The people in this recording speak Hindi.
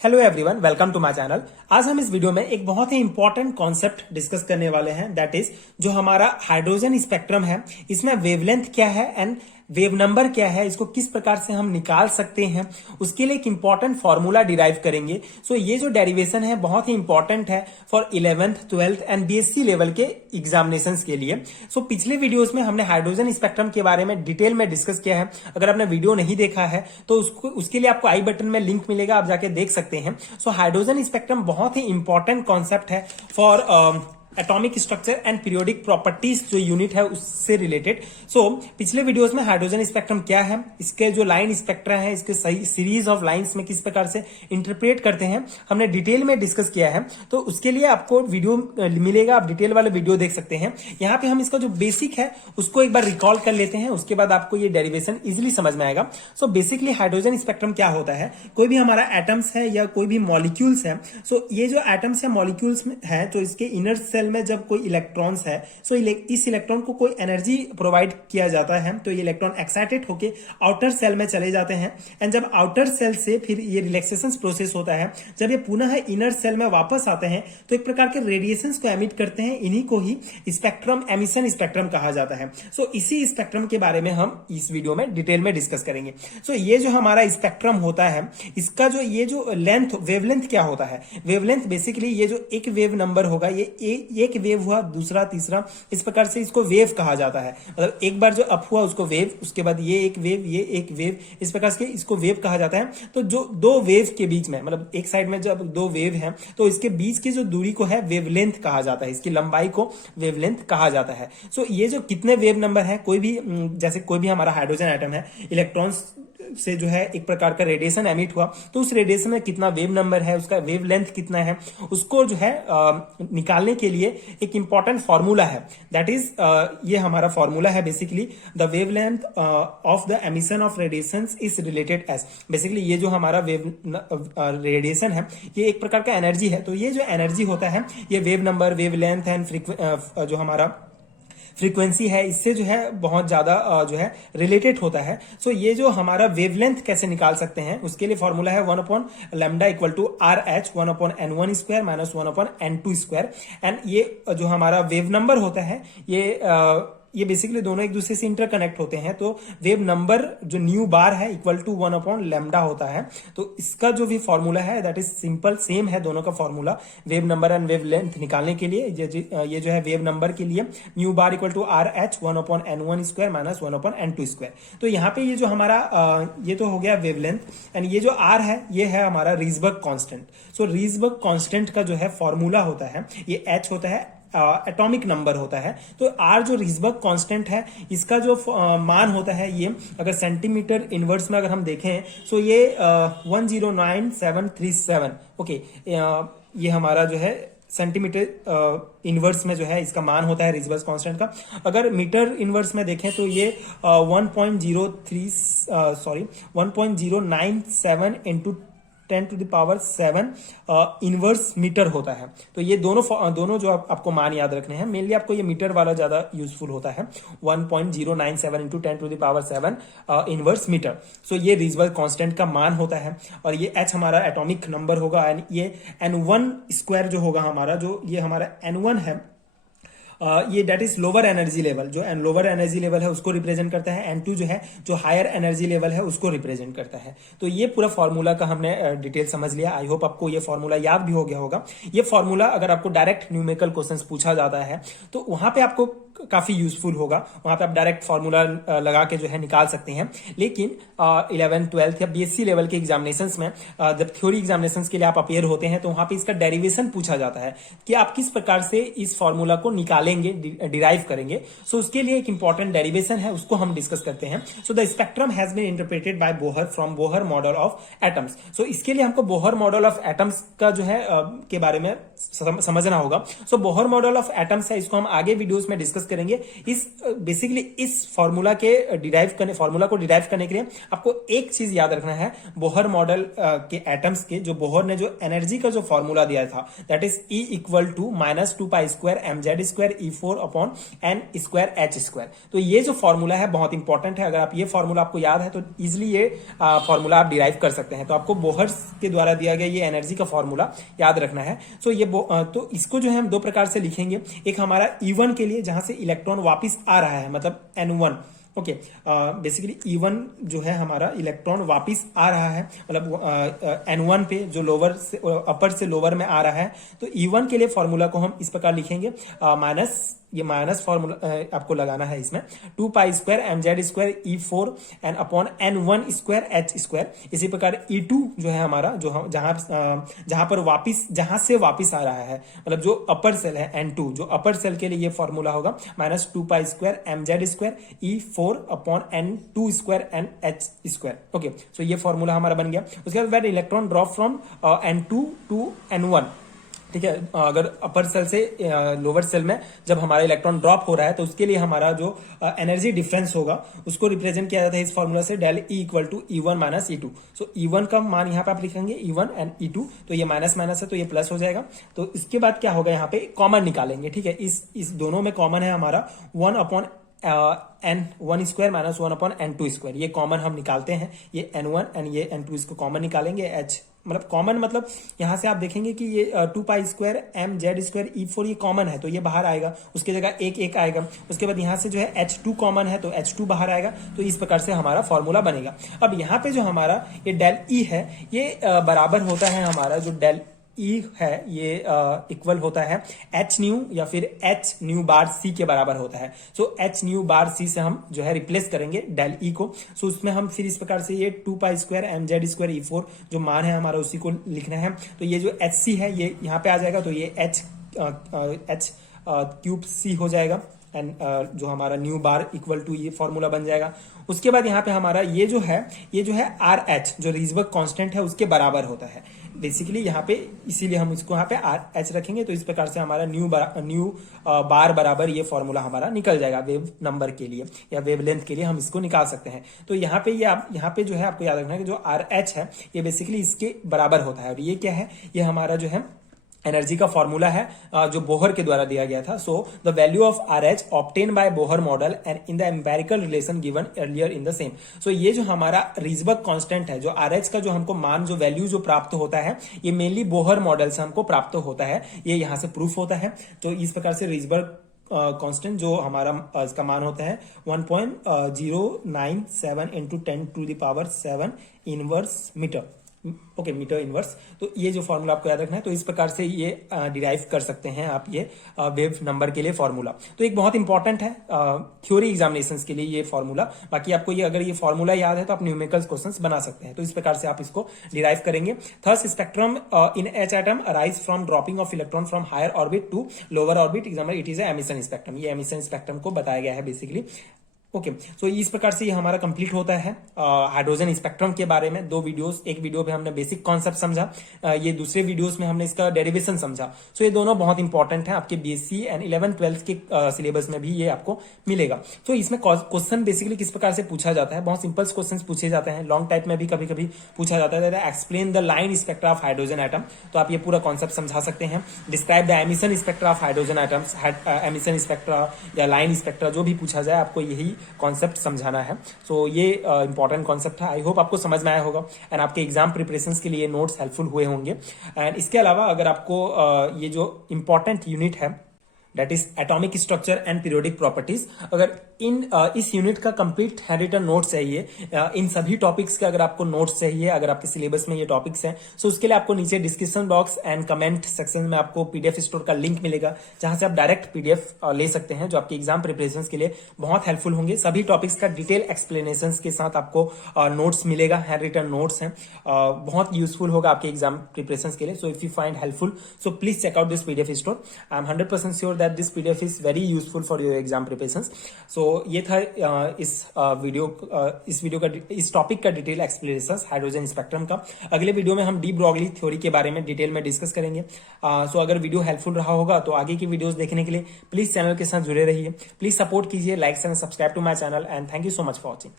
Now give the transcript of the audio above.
Hello everyone, welcome to my channel. आज हम इस वीडियो में एक बहुत ही इंपॉर्टेंट कॉन्सेप्ट डिस्कस करने वाले हैं, दैट इज जो हमारा हाइड्रोजन स्पेक्ट्रम है, इसमें वेवलेंथ क्या है एंड वेव नंबर क्या है, इसको किस प्रकार से हम निकाल सकते हैं, उसके लिए एक इंपॉर्टेंट फॉर्मूला डिराइव करेंगे। सो ये जो डेरिवेशन है बहुत ही इंपॉर्टेंट है for 11th 12th and BSc level के एग्जामिनेशंस के लिए। सो पिछले वीडियोस में हमने हाइड्रोजन स्पेक्ट्रम के बारे में डिटेल में डिस्कस किया है। अगर आपने वीडियो नहीं देखा है तो उसके लिए आपको आई बटन में लिंक मिलेगा, आप जाके देख सकते हैं। सो हाइड्रोजन स्पेक्ट्रम बहुत ही इंपॉर्टेंट कॉन्सेप्ट है for atomic structure and periodic properties जो यूनिट है उससे रिलेटेड। सो पिछले वीडियोस में हाइड्रोजन स्पेक्ट्रम क्या है, इसके जो लाइन स्पेक्ट्रा है, इसके सही सीरीज ऑफ लाइंस में किस प्रकार से इंटरप्रेट करते हैं, हमने डिटेल में डिस्कस किया है। तो उसके लिए आपको वीडियो मिलेगा, आप डिटेल वाले वीडियो देख सकते हैं। यहाँ पे हम इसका जो बेसिक है उसको एक बार रिकॉल कर लेते हैं, उसके बाद आपको ये डेरिवेशन इजिली समझ में आएगा। सो बेसिकली हाइड्रोजन स्पेक्ट्रम क्या होता है, कोई भी हमारा एटम्स है या कोई भी मॉलिक्यूल्स है। सो ये जो एटम्स या मॉलिक्यूल्स है तो इसके इनर सेल में जब कोई इलेक्ट्रॉन्स है, सो इस इलेक्ट्रॉन को कोई एनर्जी प्रोवाइड किया जाता है, तो ये इलेक्ट्रॉन एक्साइटेड होके आउटर सेल में चले जाते हैं। एंड जब आउटर सेल से फिर ये रिलैक्सेशन प्रोसेस होता है, जब ये पुनः इनर सेल में वापस आते हैं तो एक प्रकार के रेडिएशंस को एमिट करते हैं। इन्हीं को ही स्पेक्ट्रम, एमिशन स्पेक्ट्रम कहा जाता है। सो इसी स्पेक्ट्रम के बारे में हम इस वीडियो में डिटेल में डिस्कस करेंगे। सो ये जो हमारा स्पेक्ट्रम होता है, इसका जो ये जो लेंथ, वेवलेंथ क्या होता है, वेवलेंथ बेसिकली ये जो एक वेव नंबर होगा, ये एक वेव हुआ, दूसरा, तीसरा, इस प्रकार से इसको वेव कहा जाता है। मतलब एक बार जो अप हुआ उसको वेव, उसके बाद ये एक वेव, ये एक वेव, इस प्रकार से इसको वेव कहा जाता है। तो जो दो वेव के बीच में, मतलब एक साइड में जब दो वेव हैं तो इसके बीच की जो दूरी को है वेवलेंथ कहा जाता है, इसकी लंबाई को वेवलेंथ कहा जाता है। सो ये जो कितने वेव नंबर है, कोई भी जैसे कोई भी हमारा हाइड्रोजन एटम है, इलेक्ट्रॉन्स से जो है एक प्रकार का रेडिएशन एमिट हुआ, तो उस रेडिएशन में कितना वेव नंबर है, उसका वेव लेंथ कितना है, उसको जो है निकालने के लिए एक इंपॉर्टेंट फॉर्मूला है। दैट इज ये हमारा फॉर्मूला है basically, the wavelength of the emission of radiation is related as. Basically ये जो हमारा वेव रेडिएशन है ये एक प्रकार का एनर्जी है, तो ये जो एनर्जी होता है ये wave number, wave length and जो हमारा फ्रीक्वेंसी है, इससे जो है बहुत ज्यादा जो है रिलेटेड होता है। सो ये जो हमारा वेवलेंथ कैसे निकाल सकते हैं, उसके लिए फॉर्मूला है 1/λ equal to RH 1/n1 square minus 1/n2 square. And ये जो हमारा वेव नंबर होता है ये बेसिकली दोनों एक दूसरे से इंटरकनेक्ट होते हैं। तो वेव नंबर जो न्यू बार है इक्वल टू 1/λ होता है। तो इसका जो भी फॉर्मूला है दैट इज सिंपल, सेम है दोनों का formula wave number and wave length निकालने के लिए। ये जो है वेव नंबर के लिए nu bar equal to RH 1/n1 square minus 1/n2 square. तो यहाँ पे ये जो हमारा ये तो हो गया वेव लेंथ, एंड ये जो R है ये है हमारा रीसबर्ग कांस्टेंट। सो रीसबर्ग कांस्टेंट का जो है फॉर्मूला होता है, ये H होता है, एटॉमिक नंबर होता है। तो R जो रीसबर्ग कांस्टेंट है, इसका जो मान होता है, ये अगर सेंटीमीटर इनवर्स में अगर हम देखें तो ये 109737। ओके, ये हमारा जो है सेंटीमीटर इनवर्स में जो है इसका मान होता है रीसबर्ग कांस्टेंट का। अगर मीटर इनवर्स में देखें तो ये 1.097 इंटू 10⁻7 इनवर्स मीटर होता है। तो ये दोनों जो आपको मान याद रखने हैं, मेनली आपको ये मीटर वाला ज्यादा यूजफुल होता है, 1.097 इंटू 10⁻7 इनवर्स मीटर। सो ये रीसबर्ग कांस्टेंट का मान होता है, और ये H हमारा एटॉमिक नंबर होगा, एंड ये N1 स्क्वायर जो होगा हमारा, जो ये हमारा N1 है, ये that is lower energy level, जो लोअर एनर्जी लेवल है उसको रिप्रेजेंट करता है। N2 जो है जो हायर एनर्जी लेवल है उसको रिप्रेजेंट करता है। तो ये पूरा फॉर्मूला का हमने डिटेल समझ लिया। आई होप आपको ये फॉर्मूला याद भी हो गया होगा। ये फॉर्मूला अगर आपको डायरेक्ट न्यूमेरिकल क्वेश्चंस पूछा जाता है तो वहां पे आपको काफी यूजफुल होगा, वहां पे आप डायरेक्ट फॉर्मूला लगा के जो है निकाल सकते हैं। लेकिन 11th 12th या बीएससी लेवल के एग्जामिनेशंस में जब थ्योरी एग्जामिनेशंस के लिए आप अपेयर होते हैं तो वहां पे इसका डेरिवेशन पूछा जाता है कि आप किस प्रकार से इस फॉर्मूला को निकालेंगे, डिराइव करेंगे। सो उसके लिए एक इंपॉर्टेंट डेरिवेशन है, उसको हम डिस्कस करते हैं। So the spectrum has been interpreted by Bohr from Bohr model of atoms. So इसके लिए हमको बोहर मॉडल ऑफ एटम्स का जो है के बारे में समझना होगा। सो बोहर मॉडल ऑफ एटम्स है, इसको हम आगे वीडियोस में डिस्कस करेंगे। इस बेसिकली इस फॉर्मूला को डिराइव करने के लिए आपको एक चीज याद रखना है, बोहर मॉडल के एटम्स के जो बोहर ने जो एनर्जी का जो फॉर्मूला दिया था, that is E equal to -2π² mz² E4 upon n² h²। तो ये जो फॉर्मूला है बहुत इंपॉर्टेंट है। अगर आप ये फॉर्मूला आपको याद है तो इजिली ये फॉर्मूला आप डिराइव कर सकते हैं। तो आपको बोहर के द्वारा दिया गया ये एनर्जी का फॉर्मूला याद रखना है। सो ये तो इसको जो है हम दो प्रकार से लिखेंगे। एक हमारा E1 के लिए जहां से इलेक्ट्रॉन वापस आ रहा है, मतलब N1, ओके, बेसिकली E1 जो है हमारा इलेक्ट्रॉन वापस आ रहा है, मतलब N1 पे जो लोअर से अपर से लोअर में आ रहा है। तो E1 के लिए फॉर्मूला को हम इस प्रकार लिखेंगे, ये माइनस फॉर्मूला आपको लगाना है इसमें, 2π² mz² E4 and upon n1² h²। इसी प्रकार E2 जो है हमारा, जो हम जहां से वापस आ रहा है, मतलब जो अपर सेल है N2, जो अपर सेल के लिए ये फॉर्मूला होगा -2π² mz² E4 upon n2² h²। Okay, सो ये फॉर्मूला हमारा बन गया। उसके बाद electron drop from N2 to N1, ठीक है। अगर अपर सेल से लोअर सेल में जब हमारा इलेक्ट्रॉन ड्रॉप हो रहा है तो उसके लिए हमारा जो एनर्जी डिफरेंस होगा उसको रिप्रेजेंट किया जाता है इस फॉर्मूला से, del E equal to E1 - E2। So E1 का मान यहाँ पे आप लिखेंगे E1 एंड E2, तो ये माइनस माइनस है तो ये प्लस हो जाएगा। तो इसके बाद क्या होगा, यहाँ पे कॉमन निकालेंगे, ठीक है। इस दोनों में कॉमन है हमारा 1 अपॉन n1² - 1 अपॉन n2², ये कॉमन हम निकालते हैं। ये n1 एंड ये n2 इसको कॉमन निकालेंगे। h मतलब कॉमन, मतलब यहां से आप देखेंगे कि ये 2π² mz² E4 ये कॉमन है तो ये बाहर आएगा, उसकी जगह एक आएगा। उसके बाद यहां से जो है H2 कॉमन है तो H2 बाहर आएगा। तो इस प्रकार से हमारा फॉर्मूला बनेगा। अब यहाँ पे जो हमारा ये डेल E है, ये बराबर होता है हमारा जो डेल E है, ये इक्वल होता है h न्यू या फिर h न्यू बार c के बराबर होता है। सो h न्यू बार c से हम जो है रिप्लेस करेंगे डेल E को। सो उसमें हम फिर इस प्रकार से ये 2π² mz² E4 जो मान है हमारा उसी को लिखना है। तो ये जो hc है ये यहाँ पे आ जाएगा, तो ये h क्यूब c हो जाएगा एंड जो हमारा न्यू बार इक्वल टू ये फॉर्मूला बन जाएगा। उसके बाद यहाँ पे हमारा ये जो है RH जो रिजबर्ग कांस्टेंट है उसके बराबर होता है बेसिकली यहाँ पे, इसीलिए हम इसको यहाँ पे RH रखेंगे। तो इस प्रकार से हमारा न्यू बार बराबर ये फॉर्मूला हमारा निकल जाएगा वेव नंबर के लिए या वेव लेंथ के लिए हम इसको निकाल सकते हैं। तो यहाँ पे यहाँ पे जो है आपको याद रखना है कि जो RH है ये बेसिकली इसके बराबर होता है। और ये क्या है, ये हमारा जो है एनर्जी का फॉर्मूला है जो बोहर के द्वारा दिया गया था। So the value of RH obtain by Bohr model and in the empirical relation given earlier in the same. So ये जो हमारा रिजबर्ग कांस्टेंट है, जो RH का जो हमको मान, जो वैल्यू जो प्राप्त होता है, ये मेनली बोहर मॉडल से हमको प्राप्त होता है। ये यहाँ से प्रूफ होता है। तो इस प्रकार से रिजबर्ग कांस्टेंट जो हमारा इसका मान होता है 1.097 into 10⁻⁷ inverse metre, okay, metre inverse. तो ये जो फॉर्मूला आपको याद रखना है। तो इस प्रकार से ये डिराइव कर सकते हैं आप ये वेव नंबर के लिए फॉर्मूला। तो एक बहुत इंपॉर्टेंट है थ्योरी एग्जामिनेशंस के लिए ये फॉर्मूला। बाकी आपको ये अगर ये फॉर्मूला याद है तो आप न्यूमेरिकल क्वेश्चंस बना सकते हैं। तो इस प्रकार से आप इसको डिराइव करेंगे। Thus spectrum in H atom arise from dropping of electron from higher orbit to lower orbit, example it is emission spectrum. ये एमिशन स्पेक्ट्रम को बताया गया है बेसिकली। ओके, सो इस प्रकार से ये हमारा कंप्लीट होता है हाइड्रोजन स्पेक्ट्रम के बारे में। दो वीडियोस, एक वीडियो में हमने बेसिक कॉन्सेप्ट समझा, ये दूसरे वीडियोस में हमने इसका डेरिवेशन समझा। सो ये दोनों बहुत इंपॉर्टेंट है आपके बीएससी एंड 11th-12th के सिलेबस में भी ये आपको मिलेगा। तो इसमें क्वेश्चन बेसिकली किस प्रकार से पूछा जाता है, बहुत सिंपल क्वेश्चन पूछे जाते हैं। लॉन्ग टाइप में भी कभी कभी पूछा जाता है, explain the line spectra of hydrogen atom. तो आप ये पूरा कॉन्सेप्ट समझा सकते हैं। Describe the emission spectra of hydrogen atoms, emission spectra या लाइन स्पेक्ट्रा जो भी पूछा जाए आपको यही कॉन्सेप्ट समझाना है। सो ये इंपॉर्टेंट कॉन्सेप्ट है। आई होप आपको समझ में आया होगा एंड आपके एग्जाम प्रिपरेशंस के लिए नोट्स हेल्पफुल हुए होंगे। एंड इसके अलावा अगर आपको ये जो इंपॉर्टेंट यूनिट है that is atomic structure and periodic properties, अगर इस यूनिट का कंप्लीट हैंडरिटन नोट्स चाहिए, इन सभी टॉपिक्स के अगर आपको नोट्स चाहिए, अगर आपके सिलेबस में ये टॉपिक्स हैं, सो उसके लिए आपको नीचे description box and comment section में आपको पीडीएफ स्टोर का लिंक मिलेगा, जहां से आप डायरेक्ट पीडीएफ ले सकते हैं, जो आपके एग्जाम प्रिपरेशन के लिए बहुत हेल्पफुल होंगे। सभी टॉपिक्स का डिटेल एक्सप्लेनेशन के साथ आपको नोट्स मिलेगा, हैंडरिटन नोट्स हैं, बहुत यूजफुल होगा आपके एग्जाम प्रिपरेशन के लिए। So if you find helpful, so please check out this PDF store. I am 100% sure that that this PDF is very useful for your exam preparations. So ये था इस टॉपिक का डिटेल एक्सप्लेनेशन हाइड्रोजन स्पेक्ट्रम का। अगले वीडियो में हम डी ब्रॉगली थ्योरी के बारे में डिटेल में डिस्कस करेंगे। सो अगर वीडियो हेल्पफुल रहा होगा तो आगे की वीडियोस देखने के लिए प्लीज चैनल के साथ जुड़े रहिए। प्लीज सपोर्ट कीजिए, like and subscribe to my channel, and thank you so much for watching.